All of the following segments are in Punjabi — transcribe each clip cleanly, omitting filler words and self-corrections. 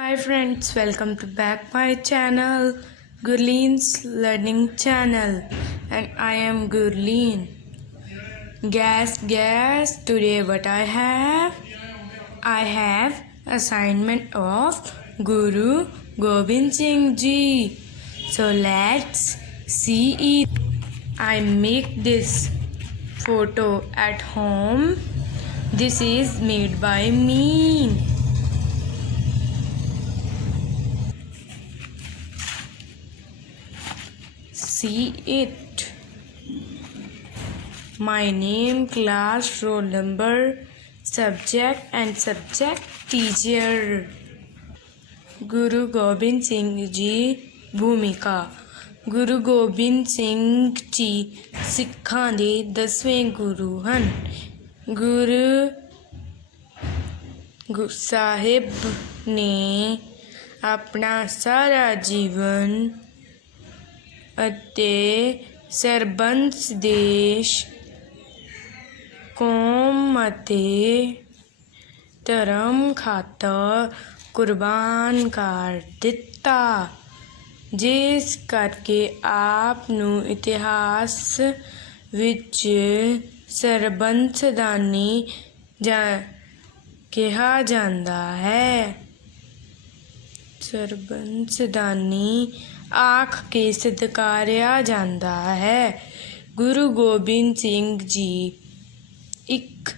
Hi friends, welcome to back my channel, Gurleen's Learning Channel, and I am Gurleen. Guess, today what I have? I have assignment of Guru Gobind Singh Ji. So let's see it. I make this photo at home. This is made by me. See it. My name, class, roll number, subject and subject teacher. Guru Gobind Singh Ji ਭੂਮਿਕਾ ਗੁਰੂ ਗੋਬਿੰਦ ਸਿੰਘ ਜੀ ਸਿੱਖਾਂ ਦੇ 10ਵੇਂ ਗੁਰੂ ਹਨ। ਗੁਰੂ ਸਾਹਿਬ ਨੇ ਆਪਣਾ ਸਾਰਾ ਜੀਵਨ ਅਤੇ ਸਰਬੰਸ ਦੇਸ਼ ਕੌਮ ਅਤੇ ਧਰਮ ਖਾਤਰ ਕੁਰਬਾਨ ਕਰ ਦਿੱਤਾ, ਜਿਸ ਕਰਕੇ ਆਪ ਨੂੰ ਇਤਿਹਾਸ ਵਿੱਚ ਸਰਬੰਸਦਾਨੀ ਕਿਹਾ ਜਾਂਦਾ ਹੈ। ਸਰਬੰਸਦਾਨੀ ਆਖ ਕੇ ਸਤਿਕਾਰਿਆ ਜਾਂਦਾ ਹੈ। ਗੁਰੂ ਗੋਬਿੰਦ ਸਿੰਘ ਜੀ ਇੱਕ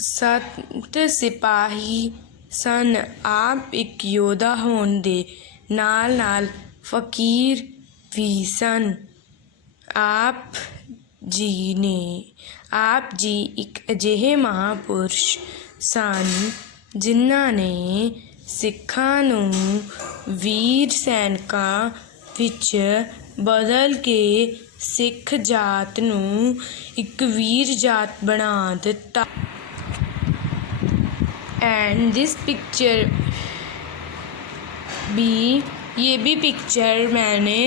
ਸੰਤ ਸਿਪਾਹੀ ਸਨ। ਆਪ ਇੱਕ ਯੋਧਾ ਹੋਣ ਦੇ ਨਾਲ ਨਾਲ ਫਕੀਰ ਵੀ ਸਨ। ਆਪ ਜੀ ਇੱਕ ਅਜਿਹੇ ਮਹਾਂਪੁਰਸ਼ ਸਨ ਜਿਨ੍ਹਾਂ ਨੇ ਸਿੱਖਾਂ ਨੂੰ ਵੀਰ ਸੈਨਿਕਾਂ ਵਿੱਚ ਬਦਲ ਕੇ ਸਿੱਖ ਜਾਤ ਨੂੰ ਇੱਕ ਵੀਰ ਜਾਤ ਬਣਾ ਦਿੱਤਾ। एंड दिस पिक्चर ये भी पिक्चर मैंने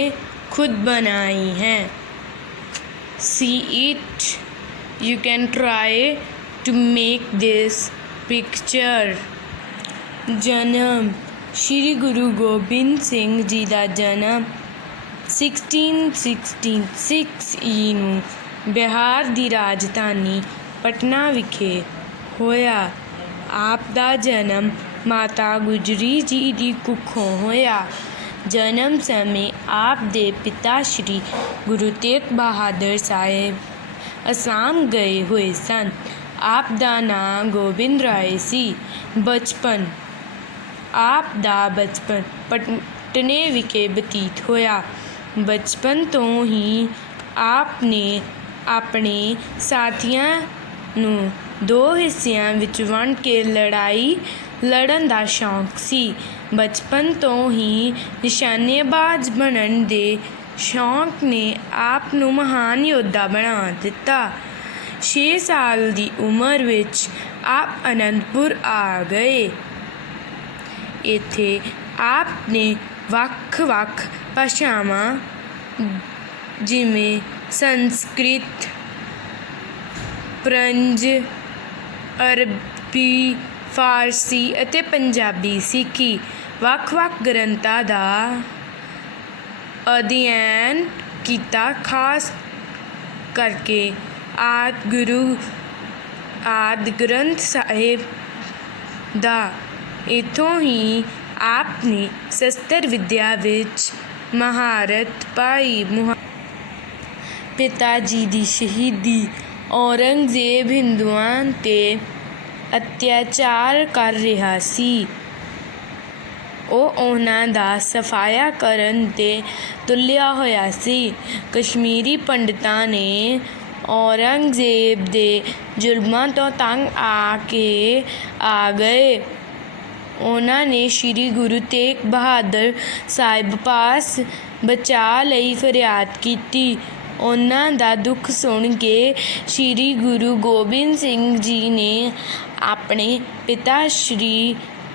खुद बनाई है। See it, you can try to make this picture. जन्म श्री गुरु गोबिंद सिंह जी का जन्म 1666 ਨੂੰ ਬਿਹਾਰ ਦੀ ਰਾਜਧਾਨੀ ਪਟਨਾ ਵਿਖੇ ਹੋਇਆ। ਆਪ ਦਾ ਜਨਮ ਮਾਤਾ ਗੁਜਰੀ ਜੀ ਦੀ ਕੁੱਖੋਂ ਹੋਇਆ। ਜਨਮ ਸਮੇਂ ਆਪ ਦੇ ਪਿਤਾ ਸ਼੍ਰੀ ਗੁਰੂ ਤੇਗ ਬਹਾਦਰ ਸਾਹਿਬ ਅਸਾਮ ਗਏ ਹੋਏ ਸਨ। ਆਪ ਦਾ ਨਾਂ ਗੋਬਿੰਦ ਰਾਏ ਸੀ। ਆਪ ਦਾ ਬਚਪਨ ਪਟਨੇ ਵਿਖੇ ਬਤੀਤ ਹੋਇਆ। ਬਚਪਨ ਤੋਂ ਹੀ ਆਪ ਨੇ ਆਪਣੇ ਸਾਥੀਆਂ ਨੂੰ 2 ਹਿੱਸਿਆਂ ਵਿੱਚ ਵੰਡ ਕੇ ਲੜਾਈ ਲੜਨ ਦਾ ਸ਼ੌਂਕ ਸੀ। ਬਚਪਨ ਤੋਂ ਹੀ ਨਿਸ਼ਾਨੇਬਾਜ਼ ਬਣਨ ਦੇ ਸ਼ੌਂਕ ਨੇ ਆਪ ਨੂੰ ਮਹਾਨ ਯੋਧਾ ਬਣਾ ਦਿੱਤਾ। 6 ਸਾਲ ਦੀ ਉਮਰ ਵਿੱਚ ਆਪ ਅਨੰਦਪੁਰ ਆ ਗਏ। ਇੱਥੇ ਆਪ ਨੇ ਵੱਖ-ਵੱਖ ਭਾਸ਼ਾਵਾਂ ਜਿਵੇਂ ਸੰਸਕ੍ਰਿਤ, ਫ੍ਰੰਚ, ਅਰਬੀ, ਫਾਰਸੀ ਅਤੇ ਪੰਜਾਬੀ ਸਿੱਖੀ। ਵੱਖ-ਵੱਖ ਗ੍ਰੰਥਾਂ ਦਾ ਅਧਿਐਨ ਕੀਤਾ। ਖਾਸ ਕਰਕੇ ਆਦਿ ਗ੍ਰੰਥ ਸਾਹਿਬ ਦਾ। ਇੱਥੋਂ ਹੀ ਆਪ ਨੇ ਸ਼ਸਤਰ ਵਿੱਦਿਆ ਵਿੱਚ ਮਹਾਰਤ ਪਾਈ। ਪਿਤਾ ਜੀ ਦੀ ਸ਼ਹੀਦੀ। ਔਰੰਗਜ਼ੇਬ ਹਿੰਦੂਆਂ 'ਤੇ ਅਤਿਆਚਾਰ ਕਰ ਰਿਹਾ ਸੀ। ਉਹ ਉਹਨਾਂ ਦਾ ਸਫਾਇਆ ਕਰਨ 'ਤੇ ਤੁਲਿਆ ਹੋਇਆ ਸੀ। ਕਸ਼ਮੀਰੀ ਪੰਡਤਾਂ ਨੇ ਔਰੰਗਜ਼ੇਬ ਦੇ ਜ਼ੁਲਮਾਂ ਤੋਂ ਤੰਗ ਆ ਗਏ। ਉਹਨਾਂ ਨੇ ਸ਼੍ਰੀ ਗੁਰੂ ਤੇਗ ਬਹਾਦਰ ਸਾਹਿਬ ਪਾਸ ਬਚਾਅ ਲਈ ਫਰਿਆਦ ਕੀਤੀ। ਉਹਨਾਂ ਦਾ ਦੁੱਖ ਸੁਣ ਕੇ ਸ਼੍ਰੀ ਗੁਰੂ ਗੋਬਿੰਦ ਸਿੰਘ ਜੀ ਨੇ ਆਪਣੇ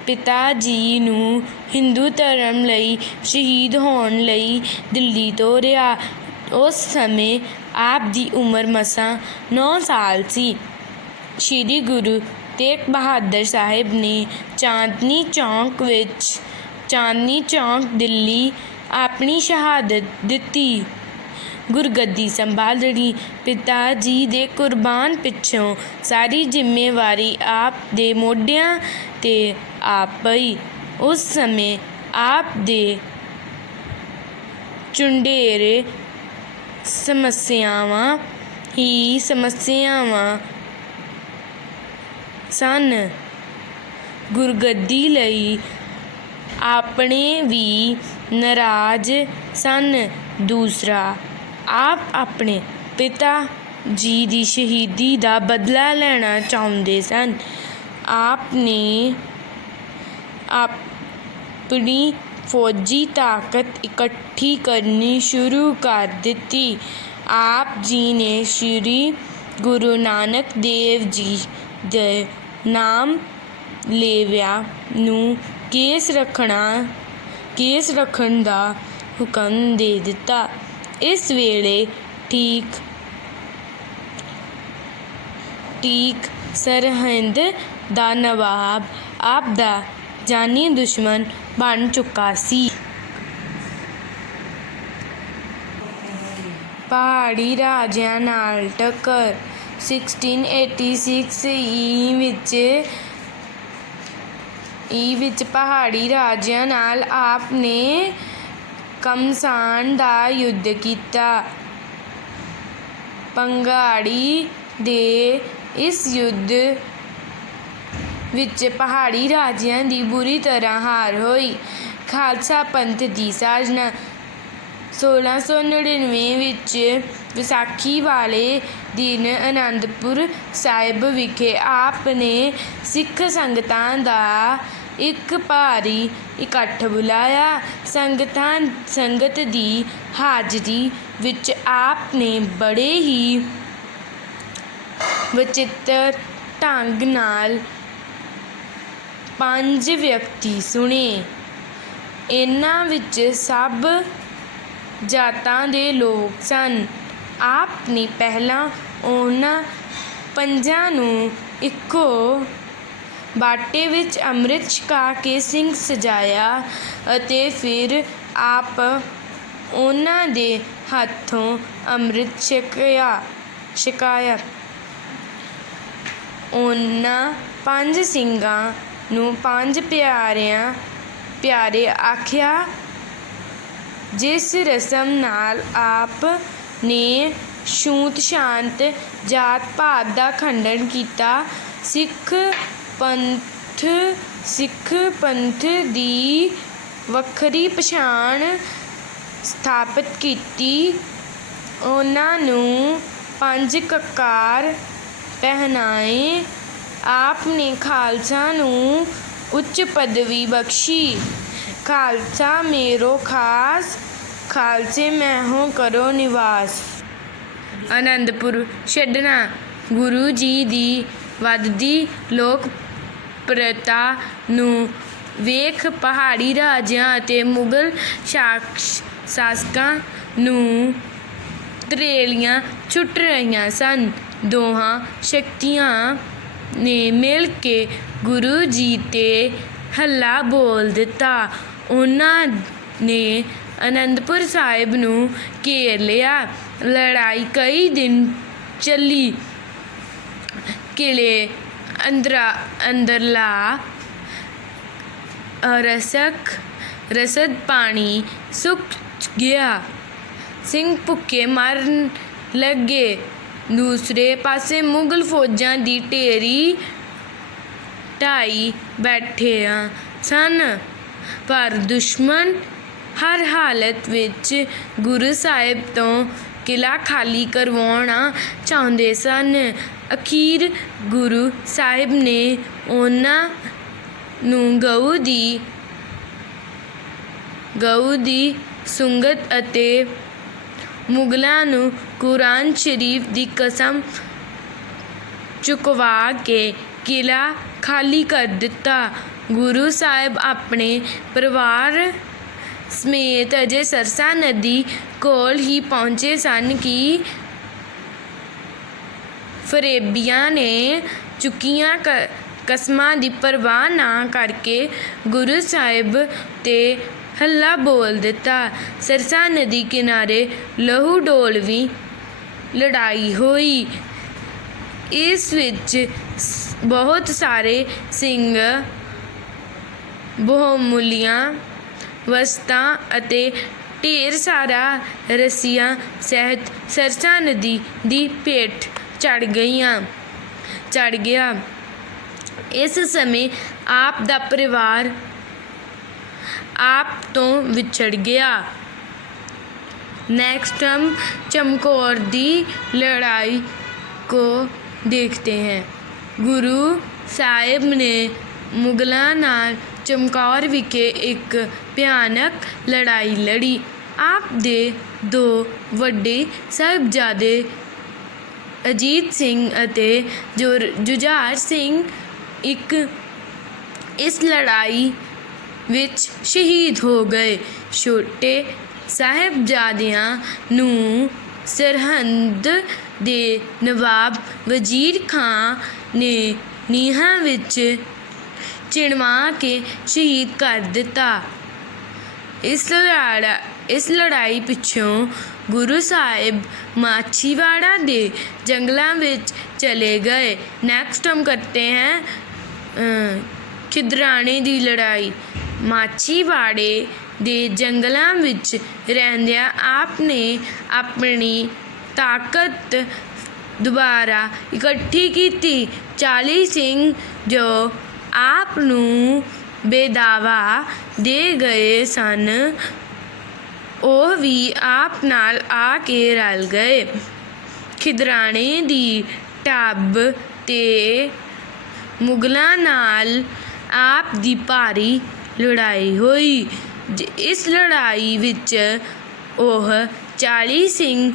ਪਿਤਾ ਜੀ ਨੂੰ ਹਿੰਦੂ ਧਰਮ ਲਈ ਸ਼ਹੀਦ ਹੋਣ ਲਈ ਦਿੱਲੀ ਤੋਰਿਆ। ਉਸ ਸਮੇਂ ਆਪ ਦੀ ਉਮਰ ਮਸਾਂ 9 ਸਾਲ ਸੀ। ਸ਼੍ਰੀ ਗੁਰੂ ਤੇਗ ਬਹਾਦਰ ਸਾਹਿਬ ਨੇ ਚਾਂਦਨੀ ਚੌਕ ਦਿੱਲੀ ਆਪਣੀ ਸ਼ਹਾਦਤ ਦਿੱਤੀ। ਗੁਰਗੱਦੀ ਸੰਭਾਲਣੀ ਪਿਤਾ ਜੀ ਦੇ ਕੁਰਬਾਨ ਪਿੱਛੋਂ ਸਾਰੀ ਜ਼ਿੰਮੇਵਾਰੀ ਆਪ ਦੇ ਮੋਢਿਆਂ 'ਤੇ ਆ ਪਈ। ਉਸ ਸਮੇਂ ਆਪ ਦੇ ਚੁੰਡੇਰੇ ਸਮੱਸਿਆਵਾਂ ਸਨ। ਗੁਰਗੱਦੀ ਲਈ ਆਪਣੇ ਵੀ ਨਾਰਾਜ਼ ਸਨ। ਦੂਸਰਾ, ਆਪ ਆਪਣੇ ਪਿਤਾ ਜੀ ਦੀ ਸ਼ਹੀਦੀ ਦਾ ਬਦਲਾ ਲੈਣਾ ਚਾਹੁੰਦੇ ਸਨ। ਆਪ ਨੇ ਆਪਣੀ ਫੌਜੀ ਤਾਕਤ ਇਕੱਠੀ ਕਰਨੀ ਸ਼ੁਰੂ ਕਰ ਦਿੱਤੀ। ਆਪ ਜੀ ਨੇ ਸ਼੍ਰੀ ਗੁਰੂ ਨਾਨਕ ਦੇਵ ਜੀ ਦੇ ਨਾਮ ਲੇਵਿਆਂ ਨੂੰ ਕੇਸ ਰੱਖਣ ਦਾ ਹੁਕਮ ਦੇ ਦਿੱਤਾ। ਇਸ ਵੇਲੇ ਠੀਕ ਸਰਹਿੰਦ ਦਾ ਨਵਾਬ ਆਪ ਦਾ ਜਾਨੀ ਦੁਸ਼ਮਣ ਬਣ ਚੁੱਕਾ ਸੀ। ਪਹਾੜੀ ਰਾਜਿਆਂ ਨਾਲ ਟੱਕਰ 1686 ਵਿੱਚ ਪਹਾੜੀ ਰਾਜਿਆਂ ਨਾਲ ਆਪ ਨੇ ਘਮਸਾਨ ਦਾ ਯੁੱਧ ਕੀਤਾ। ਭੰਗਾੜੀ ਦੇ ਇਸ ਯੁੱਧ ਵਿੱਚ ਪਹਾੜੀ ਰਾਜਿਆਂ ਦੀ ਬੁਰੀ ਤਰ੍ਹਾਂ ਹਾਰ ਹੋਈ। ਖਾਲਸਾ ਪੰਥ ਦੀ ਸਾਜਨਾ 1699 ਵਿੱਚ ਵਿਸਾਖੀ ਵਾਲੇ ਦਿਨ ਅਨੰਦਪੁਰ ਸਾਹਿਬ ਵਿਖੇ ਆਪ ਨੇ ਸਿੱਖ ਸੰਗਤਾਂ ਦਾ ਇੱਕ ਭਾਰੀ ਇਕੱਠ ਬੁਲਾਇਆ। ਸੰਗਤ ਦੀ ਹਾਜ਼ਰੀ ਵਿੱਚ ਆਪ ਨੇ ਬੜੇ ਹੀ ਵਚਿੱਤਰ ਢੰਗ ਨਾਲ 5 ਵਿਅਕਤੀ ਸੁਣੇ। ਇਹਨਾਂ ਵਿੱਚ ਸਭ ਜਾਤਾਂ ਦੇ ਲੋਕ ਸਨ। ਆਪ ਨੇ ਪਹਿਲਾਂ ਉਹਨਾਂ 5 ਨੂੰ ਇੱਕੋ ਬਾਟੇ ਵਿੱਚ ਅੰਮ੍ਰਿਤ ਛਕਾ ਕੇ ਸਿੰਘ ਸਜਾਇਆ ਅਤੇ ਫਿਰ ਆਪ ਉਹਨਾਂ ਦੇ ਹੱਥੋਂ ਅੰਮ੍ਰਿਤ ਛਕਾਇਆ। ਉਹਨਾਂ 5 ਸਿੰਘਾਂ ਨੂੰ 5 ਪਿਆਰੇ ਆਖਿਆ, ਜਿਸ ਰਸਮ ਨਾਲ ਆਪ ਨੇ ਛੂਤ ਛਾਤ ਜਾਤ ਪਾਤ ਦਾ ਖੰਡਨ ਕੀਤਾ। ਸਿੱਖ ਪੰਥ ਦੀ ਵੱਖਰੀ ਪਛਾਣ ਸਥਾਪਿਤ ਕੀਤੀ। ਉਹਨਾਂ ਨੂੰ 5 ਕਕਾਰ ਪਹਿਨਾਏ। ਆਪ ਨੇ ਖਾਲਸਾ ਨੂੰ ਉੱਚ ਪਦਵੀ ਬਖਸ਼ੀ। ਖਾਲਸਾ ਮੇਰੋ ਖਾਸ, ਖਾਲਸੇ ਮੈਂ ਹੋ ਕਰੋ ਨਿਵਾਸ। ਅਨੰਦਪੁਰ ਛੱਡਣਾ। ਗੁਰੂ ਜੀ ਦੀ ਵੱਧਦੀ ਲੋਕਪ੍ਰਿਅਤਾ ਨੂੰ ਵੇਖ ਪਹਾੜੀ ਰਾਜਿਆਂ ਅਤੇ ਮੁਗਲ ਸ਼ਾਸਕਾਂ ਨੂੰ ਤਰੇਲੀਆਂ ਛੁੱਟ ਰਹੀਆਂ ਸਨ। ਦੋਹਾਂ ਸ਼ਕਤੀਆਂ ਨੇ ਮਿਲ ਕੇ ਗੁਰੂ ਜੀ 'ਤੇ ਹੱਲਾ ਬੋਲ ਦਿੱਤਾ। ਉਹਨਾਂ ਨੇ ਅਨੰਦਪੁਰ ਸਾਹਿਬ ਨੂੰ ਘੇਰ ਲਿਆ। ਲੜਾਈ ਕਈ ਦਿਨ ਚੱਲੀ। ਕਿਲ੍ਹੇ ਅੰਦਰਲਾ ਰਸਦ ਪਾਣੀ ਸੁੱਕ ਗਿਆ। ਸਿੰਘ ਭੁੱਖੇ ਮਰਨ ਲੱਗੇ। ਦੂਸਰੇ ਪਾਸੇ ਮੁਗਲ ਫੌਜਾਂ ਦੀ ਢੇਰੀ ਢਾਈ ਬੈਠੀਆਂ ਸਨ, ਪਰ ਦੁਸ਼ਮਣ ਹਰ ਹਾਲਤ ਵਿੱਚ ਗੁਰੂ ਸਾਹਿਬ ਤੋਂ ਕਿਲ੍ਹਾ ਖਾਲੀ ਕਰਵਾਉਣਾ ਚਾਹੁੰਦੇ ਸਨ। ਅਖੀਰ ਗੁਰੂ ਸਾਹਿਬ ਨੇ ਉਹਨਾਂ ਨੂੰ ਗਊ ਦੀ ਸੁਗੰਧ ਅਤੇ ਮੁਗਲਾਂ ਨੂੰ ਕੁਰਾਨ ਸ਼ਰੀਫ ਦੀ ਕਸਮ ਚੁਕਵਾ ਕੇ ਕਿਲ੍ਹਾ ਖਾਲੀ ਕਰ ਦਿੱਤਾ। ਗੁਰੂ ਸਾਹਿਬ ਆਪਣੇ ਪਰਿਵਾਰ ਸਮੇਤ ਅਜੇ ਸਰਸਾ ਨਦੀ ਕੋਲ ਹੀ ਪਹੁੰਚੇ ਸਨ ਕਿ ਫਰੇਬੀਆਂ ਨੇ ਕਸਮਾਂ ਦੀ ਪਰਵਾਹ ਨਾ ਕਰਕੇ ਗੁਰੂ ਸਾਹਿਬ 'ਤੇ ਹੱਲਾ ਬੋਲ ਦਿੱਤਾ। ਸਰਸਾ ਨਦੀ ਕਿਨਾਰੇ ਲਹੂ ਡੋਲਵੀਂ ਲੜਾਈ ਹੋਈ। ਇਸ ਵਿੱਚ ਬਹੁਤ ਸਾਰੇ ਸਿੰਘ ਬਹੁਮੁੱਲੀਆਂ ਵਸਤਾਂ ਅਤੇ ਢੇਰ ਸਾਰਾ ਰੱਸੀਆਂ ਸਹਿਤ ਸਰਸਾ ਨਦੀ ਦੀ ਭੇਟ ਚੜ੍ਹ ਗਿਆ। ਇਸ ਸਮੇਂ ਆਪ ਦਾ ਪਰਿਵਾਰ ਆਪ ਤੋਂ ਵਿਛੜ ਗਿਆ। नेक्स्ट हम चमकौर दी लड़ाई को देखते हैं। गुरु साहिब ने मुगलों नाल चमकौर विखे एक भयानक लड़ाई लड़ी। आप दे दो वड्डे साहिबजादे अजीत सिंह अते जुझार सिंह इस लड़ाई विच शहीद हो गए। छोटे साहिबजादियां नूं सरहंद दे नवाब वजीर खां ने नीहां विच चिणवा के शहीद कर दिता। इस लड़ाई पिछों गुरु साहिब माछीवाड़ा दे जंगलों विच चले गए। नेक्स्ट हम करते हैं खिदराने दी लड़ाई। माछीवाड़े दे जंगलों विच रहंदियां आपने अपनी ताकत दुबारा इकट्ठी की। 40 सिंह जो आप नूं बेदावा दे गए सन ਉਹ ਵੀ ਆਪ ਨਾਲ ਆ ਕੇ ਰਲ ਗਏ। ਖਿਦਰਾਣੇ ਦੀ ਢਾਬ 'ਤੇ ਮੁਗਲਾਂ ਨਾਲ ਆਪ ਦੀ ਭਾਰੀ ਲੜਾਈ ਹੋਈ। ਇਸ ਲੜਾਈ ਵਿੱਚ ਉਹ 40 ਸਿੰਘ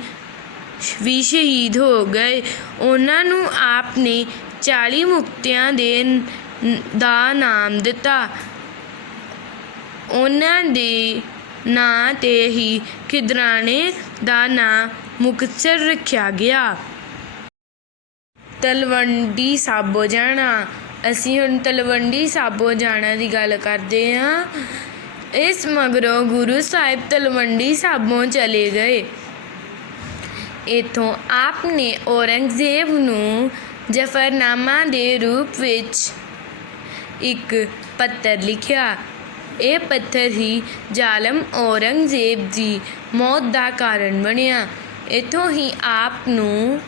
ਵੀ ਸ਼ਹੀਦ ਹੋ ਗਏ। ਉਹਨਾਂ ਨੂੰ ਆਪ ਨੇ 40 ਮੁਕਤਿਆਂ ਦਾ ਨਾਮ ਦਿੱਤਾ। ਉਹਨਾਂ ਦੇ ਨਾਂ 'ਤੇ ਹੀ ਖਿਦਰਾਣੇ ਦਾ ਨਾਂ ਮੁਕਤਸਰ ਰੱਖਿਆ ਗਿਆ। ਤਲਵੰਡੀ ਸਾਬੋ ਜਾਣਾ। ਅਸੀਂ ਹੁਣ ਤਲਵੰਡੀ ਸਾਬੋ ਜਾਣਾ ਦੀ ਗੱਲ ਕਰਦੇ ਹਾਂ। ਇਸ ਮਗਰੋਂ ਗੁਰੂ ਸਾਹਿਬ ਤਲਵੰਡੀ ਸਾਬੋਂ ਚਲੇ ਗਏ। ਇੱਥੋਂ ਆਪ ਨੇ ਔਰੰਗਜ਼ੇਬ ਨੂੰ ਜ਼ਫ਼ਰਨਾਮਾ ਦੇ ਰੂਪ ਵਿੱਚ ਇੱਕ ਪੱਤਰ ਲਿਖਿਆ। ਇਹ ਪੱਤਰ ਹੀ ਜ਼ਾਲਮ ਔਰੰਗਜ਼ੇਬ ਦੀ ਮੌਤ ਦਾ ਕਾਰਨ ਬਣਿਆ। ਇੱਥੋਂ ਹੀ ਆਪ ਨੂੰ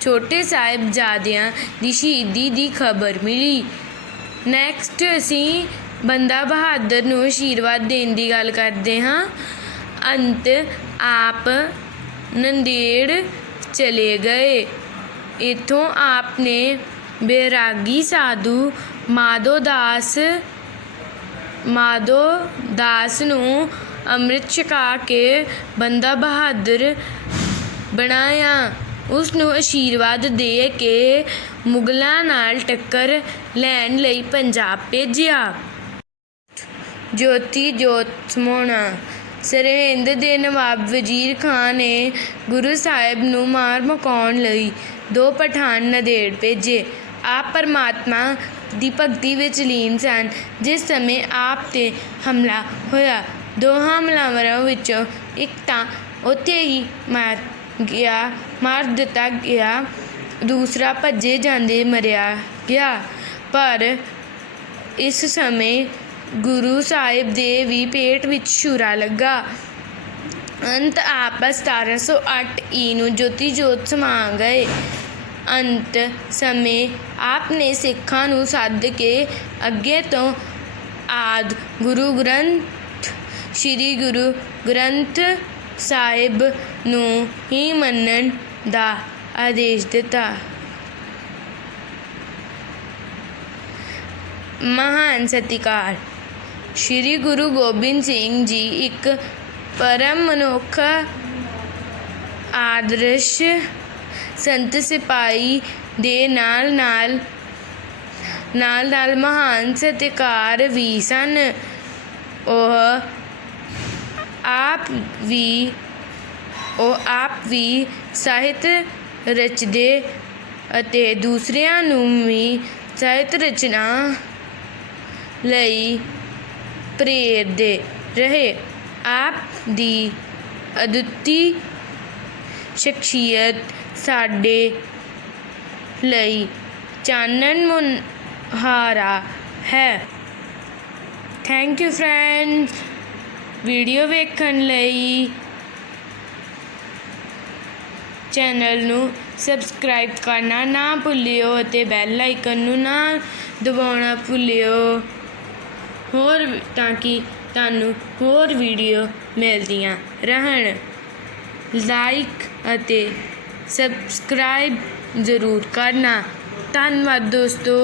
ਛੋਟੇ ਸਾਹਿਬਜ਼ਾਦਿਆਂ ਦੀ ਸ਼ਹੀਦੀ ਦੀ ਖਬਰ ਮਿਲੀ। ਨੈਕਸਟ ਅਸੀਂ ਬੰਦਾ ਬਹਾਦਰ ਨੂੰ ਆਸ਼ੀਰਵਾਦ ਦੇਣ ਦੀ ਗੱਲ ਕਰਦੇ ਹਾਂ। ਅੰਤ ਆਪ ਨੰਦੇੜ ਚਲੇ ਗਏ। ਇੱਥੋਂ ਆਪ ਨੇ ਬੈਰਾਗੀ ਸਾਧੂ ਮਾਧੋ ਦਾਸ ਨੂੰ ਅੰਮ੍ਰਿਤ ਛਕਾ ਕੇ ਬੰਦਾ ਬਹਾਦਰ ਬਣਾਇਆ। ਉਸ ਨੂੰ ਆਸ਼ੀਰਵਾਦ ਦੇ ਕੇ ਮੁਗਲਾਂ ਨਾਲ ਟੱਕਰ ਲੈਣ ਲਈ ਪੰਜਾਬ ਭੇਜਿਆ। ਜੋਤੀ ਜੋਤ ਸਮਾਉਣਾ। ਸਰਹਿੰਦ ਦੇ ਨਵਾਬ ਵਜ਼ੀਰ ਖਾਂ ਨੇ ਗੁਰੂ ਸਾਹਿਬ ਨੂੰ ਮਾਰ ਮੁਕਾਉਣ ਲਈ 2 ਪਠਾਨ ਨੰਦੇੜ ਭੇਜੇ। ਆਪ ਪਰਮਾਤਮਾ ਦੀ ਭਗਤੀ ਵਿੱਚ ਲੀਨ ਸਨ। ਜਿਸ ਸਮੇਂ ਆਪ 'ਤੇ ਹਮਲਾ ਹੋਇਆ, 2 ਹਮਲਾਵਰਾਂ ਵਿੱਚੋਂ ਇੱਕ ਤਾਂ ਉੱਥੇ ਹੀ ਮਾਰ ਦਿੱਤਾ ਗਿਆ, ਦੂਸਰਾ ਭੱਜੇ ਜਾਂਦੇ ਮਾਰਿਆ ਗਿਆ। ਪਰ ਇਸ ਸਮੇਂ ਗੁਰੂ ਸਾਹਿਬ ਦੇ ਵੀ ਪੇਟ ਵਿੱਚ ਛੁਰਾ ਲੱਗਾ। ਅੰਤ ਆਪ 1708 ਨੂੰ ਜੋਤੀ ਜੋਤ ਸਮਾ ਗਏ। ਅੰਤ ਸਮੇਂ ਆਪ ਨੇ ਸਿੱਖਾਂ ਨੂੰ ਸੱਦ ਕੇ ਅੱਗੇ ਤੋਂ ਆਦਿ ਸ੍ਰੀ ਗੁਰੂ ਗ੍ਰੰਥ ਸਾਹਿਬ ਨੂੰ ਹੀ ਮੰਨਣ ਦਾ ਆਦੇਸ਼ ਦਿੱਤਾ। ਮਹਾਨ ਸਤਿਕਾਰ। ਸ੍ਰੀ ਗੁਰੂ ਗੋਬਿੰਦ ਸਿੰਘ ਜੀ ਇੱਕ ਪਰਮ ਮਨੁੱਖ, ਆਦਰਸ਼ ਸੰਤ ਸਿਪਾਹੀ ਦੇ ਨਾਲ ਨਾਲ ਮਹਾਨ ਸਤਿਕਾਰ ਵੀ ਸਨ। ਉਹ ਆਪ ਵੀ ਸਾਹਿਤ ਰਚਦੇ ਅਤੇ ਦੂਸਰਿਆਂ ਨੂੰ ਵੀ ਸਾਹਿਤ ਰਚਨਾ ਲਈ ਪ੍ਰੇਰਦੇ ਰਹੇ। ਆਪ ਦੀ ਅਦੁੱਤੀ ਸ਼ਖਸੀਅਤ ਸਾਡੇ ਲਈ ਚਾਨਣ ਮੁਹਾਰਾ ਹੈ। Thank you friends. ਵੀਡੀਓ ਵੇਖਣ ਲਈ ਚੈਨਲ ਨੂੰ ਸਬਸਕ੍ਰਾਈਬ ਕਰਨਾ ਨਾ ਭੁੱਲਿਓ ਅਤੇ ਬੈਲ ਆਈਕਨ ਨੂੰ ਨਾ ਦਬਾਉਣਾ ਭੁੱਲਿਓ, ਤਾਂ ਕਿ ਤੁਹਾਨੂੰ ਹੋਰ ਵੀਡੀਓ ਮਿਲਦੀਆਂ ਰਹਿਣ। ਲਾਈਕ ਅਤੇ ਸਬਸਕ੍ਰਾਈਬ ਜ਼ਰੂਰ ਕਰਨਾ। ਧੰਨਵਾਦ ਦੋਸਤੋ।